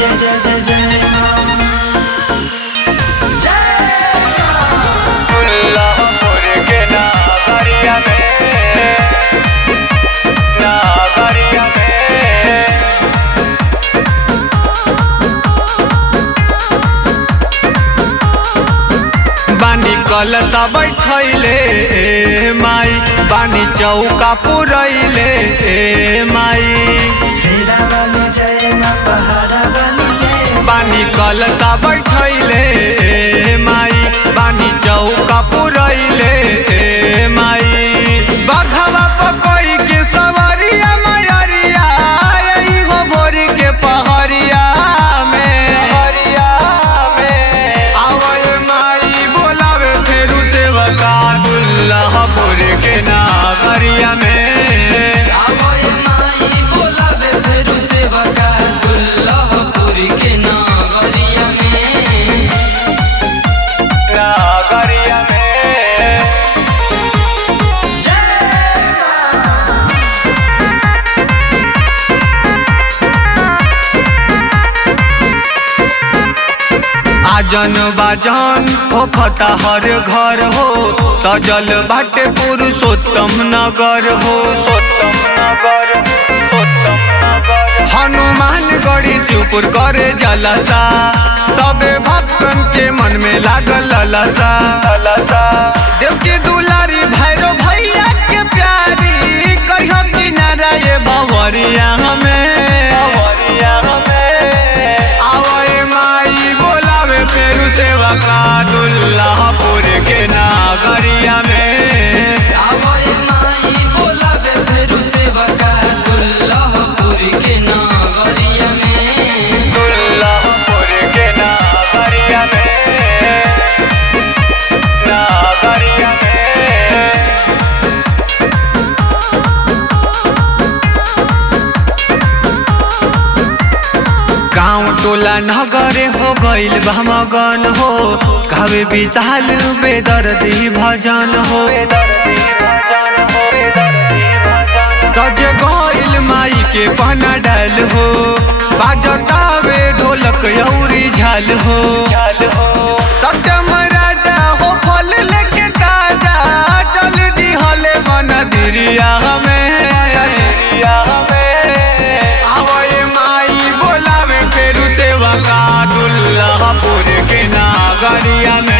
जय जय जय जय माँ दुल्लापुर के नागरिया में बानी कलसा बैठैले माई बानी चौका पुरैले माई शेरा वाली जय माँ पहाड़ा वाली जय बानी कलसा बैठैले माई बानी चौका पुरैले माई बघवा पकई के सवरिया मयरिया एगो भोर के पहरिया में आवै माई बोलावे फेरू सेवका दुल्लापुर के नागरिया में आवै माई बोलावे फेरू सेवका दुल्लापुर के नागरिया में नागरिया में आजन बाजन हो खता हर घर हो सजल बाटे पुरुषोत्तम नगर हो हनुमान गढ़ी शिवपुर करे जलसा सबे भक्तन के मन में लागल ललसा देव के दुलारी भैरो भैया के प्यारी कहियो किनारा ये भवरिया में आवै माई बोलावे फेरू सेवका दुल्लापुर के नागरिया में आवै माई बोलावे फेरू सेवका दुल्लापुर के नागरिया में दुल्लापुर के नागरिया में गाँव टोला नगरे हो गइल मगन हो गावे विशाल बेदर्दी भजन हो सजे गइल माई के पना डाल हो बाजतावे ढोलक यौरी झाल हो सत्यम राजा हो फल लेके ताजा चल दी हले मन दिरिया में आवै माई बोलावे फेरू सेवका दुल्लापुर के नागरिया में।